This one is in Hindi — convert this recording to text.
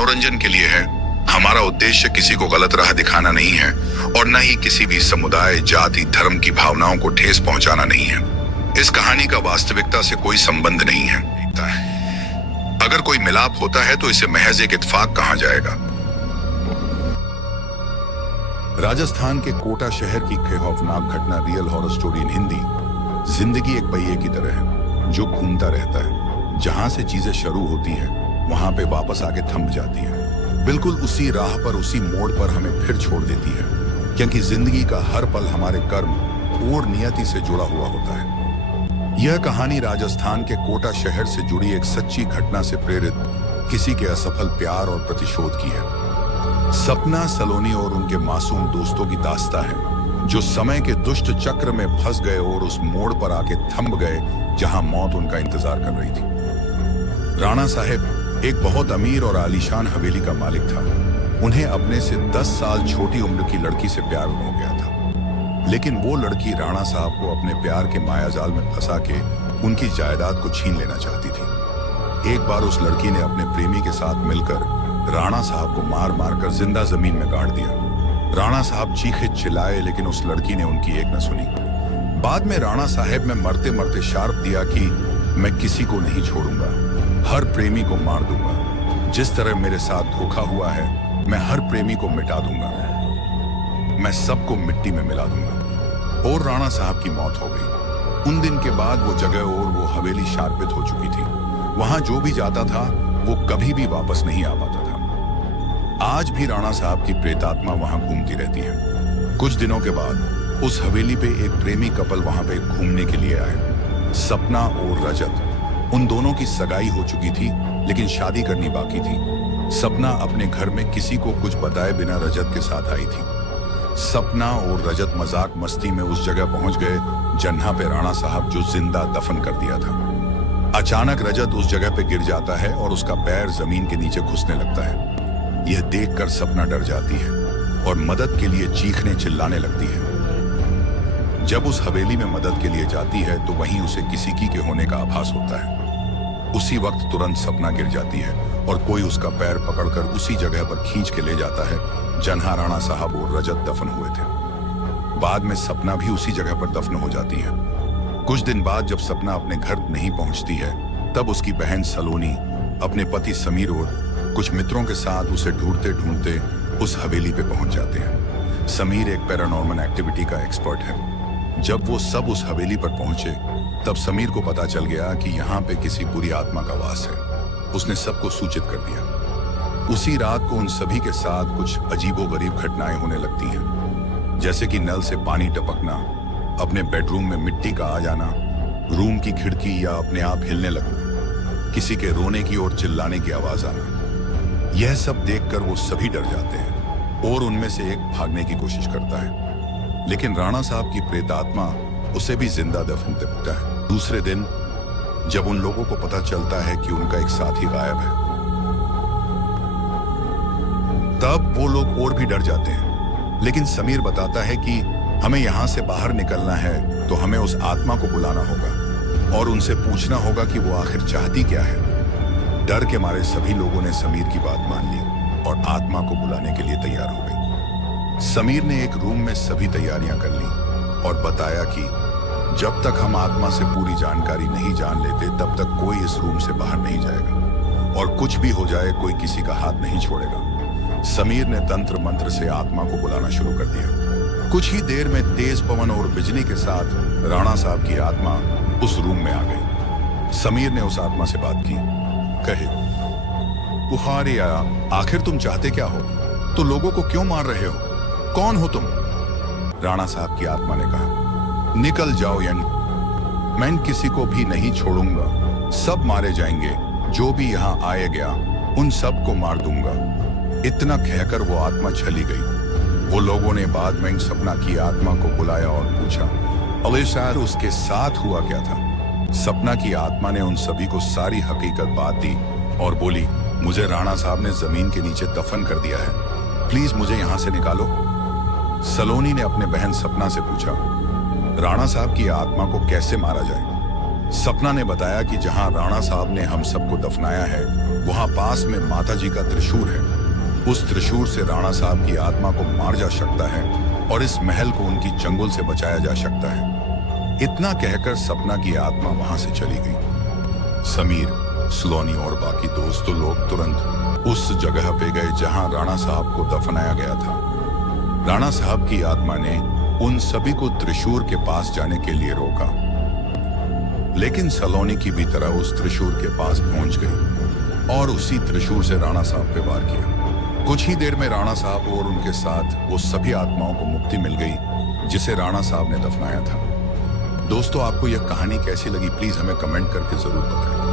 मनोरंजन के लिए है। हमारा उद्देश्य किसी को गलत राह दिखाना नहीं है और न ही किसी भी समुदाय, जाति, धर्म की भावनाओं को ठेस पहुंचाना नहीं है। इस कहानी का वास्तविकता से कोई संबंध नहीं है। अगर कोई मिलाप होता है तो इसे महज एक इत्तेफाक कहा जाएगा। राजस्थान के कोटा शहर की खौफनाक घटना, real horror story in Hindi. जिंदगी एक पहिए की तरह है जो घूमता रहता है। जहां से चीजें शुरू होती हैं वहां पे वापस आके थम जाती है। बिल्कुल उसी राह पर, उसी मोड़ पर हमें फिर छोड़ देती है, क्योंकि जिंदगी का हर पल हमारे कर्म और नियति से जुड़ा हुआ होता है। यह कहानी राजस्थान के कोटा शहर से जुड़ी एक सच्ची घटना से प्रेरित किसी के असफल प्यार और प्रतिशोध की है। सपना, सलोनी और उनके मासूम दोस्तों की दास्तां है जो समय के दुष्ट चक्र में फंस गए और उस मोड़ पर आके थम गए जहां मौत उनका इंतजार कर रही थी। राणा साहब एक बहुत अमीर और आलीशान हवेली का मालिक था। उन्हें अपने से 10 साल छोटी उम्र की लड़की से प्यार हो गया था, लेकिन वो लड़की राणा साहब को अपने प्यार के मायाजाल में फंसा के उनकी जायदाद को छीन लेना चाहती थी। एक बार उस लड़की ने अपने प्रेमी के साथ मिलकर राणा साहब को मार मार कर जिंदा जमीन में गाड़ दिया। राणा साहब चीखे चिल्लाए, लेकिन उस लड़की ने उनकी एक न सुनी। बाद में राणा साहब ने मरते मरते शार्प दिया कि मैं किसी को नहीं छोड़ूंगा, हर प्रेमी को मार दूंगा। जिस तरह मेरे साथ धोखा हुआ है, मैं हर प्रेमी को मिटा दूंगा, मैं सबको मिट्टी में मिला दूंगा। और राणा साहब की मौत हो गई। उन दिन के बाद वो जगह और वो हवेली शार्पित हो चुकी थी। वहां जो भी जाता था वो कभी भी वापस नहीं आ पाता था। आज भी राणा साहब की प्रेतात्मा वहां घूमती रहती है। कुछ दिनों के बाद उस हवेली पे एक प्रेमी कपल वहां पे घूमने के लिए आए। सपना और रजत, उन दोनों की सगाई हो चुकी थी, लेकिन शादी करनी बाकी थी। सपना अपने घर में किसी को कुछ बताए बिना रजत के साथ आई थी। सपना और रजत मजाक मस्ती में उस जगह पहुंच गए जहां पे राणा साहब जो जिंदा दफन कर दिया था। अचानक रजत उस जगह पे गिर जाता है और उसका पैर जमीन के नीचे घुसने लगता है। यह देखकर सपना डर जाती है और मदद के लिए चीखने चिल्लाने लगती है। जब उस हवेली में मदद के लिए जाती है तो वहीं उसे किसी की के होने का आभास होता है। उसी वक्त तुरंत सपना गिर जाती है और कोई उसका पैर पकड़कर उसी जगह पर खींच के ले जाता है जहां राणा साहब और रजत दफन हुए थे। बाद में सपना भी उसी जगह पर दफन हो जाती है। कुछ दिन बाद जब सपना अपने घर नहीं पहुंचती है, तब उसकी बहन सलोनी अपने पति समीर और कुछ मित्रों के साथ उसे ढूंढते ढूंढते उस हवेली पे पहुंच जाते हैं। समीर एक पैरानॉर्मल एक्टिविटी का एक्सपर्ट है। जब वो सब उस हवेली पर पहुंचे, तब समीर को पता चल गया कि यहाँ पे किसी बुरी आत्मा का वास है। उसने सबको सूचित कर दिया। उसी रात को उन सभी के साथ कुछ अजीबोगरीब घटनाएं होने लगती हैं, जैसे कि नल से पानी टपकना, अपने बेडरूम में मिट्टी का आ जाना, रूम की खिड़की या अपने आप हिलने लगना, किसी के रोने की और चिल्लाने की आवाज आना। यह सब देखकर वो सभी डर जाते हैं और उनमें से एक भागने की कोशिश करता है, लेकिन राणा साहब की प्रेतात्मा उसे भी जिंदा दफन देता है। दूसरे दिन जब उन लोगों को पता चलता है कि उनका एक साथी गायब है, तब वो लोग और भी डर जाते हैं। लेकिन समीर बताता है कि हमें यहां से बाहर निकलना है तो हमें उस आत्मा को बुलाना होगा और उनसे पूछना होगा कि वो आखिर चाहती क्या है। डर के मारे सभी लोगों ने समीर की बात मान ली और आत्मा को बुलाने के लिए तैयार हो गए। समीर ने एक रूम में सभी तैयारियां कर ली और बताया कि जब तक हम आत्मा से पूरी जानकारी नहीं जान लेते, तब तक कोई इस रूम से बाहर नहीं जाएगा और कुछ भी हो जाए कोई किसी का हाथ नहीं छोड़ेगा। समीर ने तंत्र मंत्र से आत्मा को बुलाना शुरू कर दिया। कुछ ही देर में तेज पवन और बिजली के साथ राणा साहब की आत्मा उस रूम में आ गई। समीर ने उस आत्मा से बात की। कहे, बुहारी आया, आखिर तुम चाहते क्या हो? तो लोगों को क्यों मार रहे हो? कौन हो तुम? राणा साहब की आत्मा ने कहा, निकल जाओ यन, मैं किसी को भी नहीं छोड़ूंगा, सब मारे जाएंगे, जो भी यहाँ आए गया उन सब को मार दूंगा। इतना कहकर वो आत्मा चली गई। वो लोगों ने बाद में सपना की आत्मा को बुलाया और पूछा, अरे सर उसके साथ हुआ क्या था? सपना की आत्मा ने उन सभी को सारी हकीकत बात दी और बोली, मुझे राणा साहब ने जमीन के नीचे दफन कर दिया है, प्लीज मुझे यहाँ से निकालो। सलोनी ने अपने बहन सपना से पूछा, राणा साहब की आत्मा को कैसे मारा जाए? सपना ने बताया कि जहां राणा साहब ने हम सबको दफनाया है वहां पास में माता जी का त्रिशूल है। उस त्रिशूल से राणा साहब की आत्मा को मार जा सकता है और इस महल को उनकी चंगुल से बचाया जा सकता है। इतना कहकर सपना की आत्मा वहां से चली गई। समीर, सलोनी और बाकी दोस्तों लोग तुरंत उस जगह पे गए जहां राणा साहब को दफनाया गया था। राणा साहब की आत्मा ने उन सभी को त्रिशूल के पास जाने के लिए रोका, लेकिन सलोनी की भी तरह उस त्रिशूल के पास पहुंच गई और उसी त्रिशूल से राणा साहब पे वार किया। कुछ ही देर में राणा साहब और उनके साथ वो सभी आत्माओं को मुक्ति मिल गई जिसे राणा साहब ने दफनाया था। दोस्तों, आपको यह कहानी कैसी लगी प्लीज हमें कमेंट करके जरूर बताएं।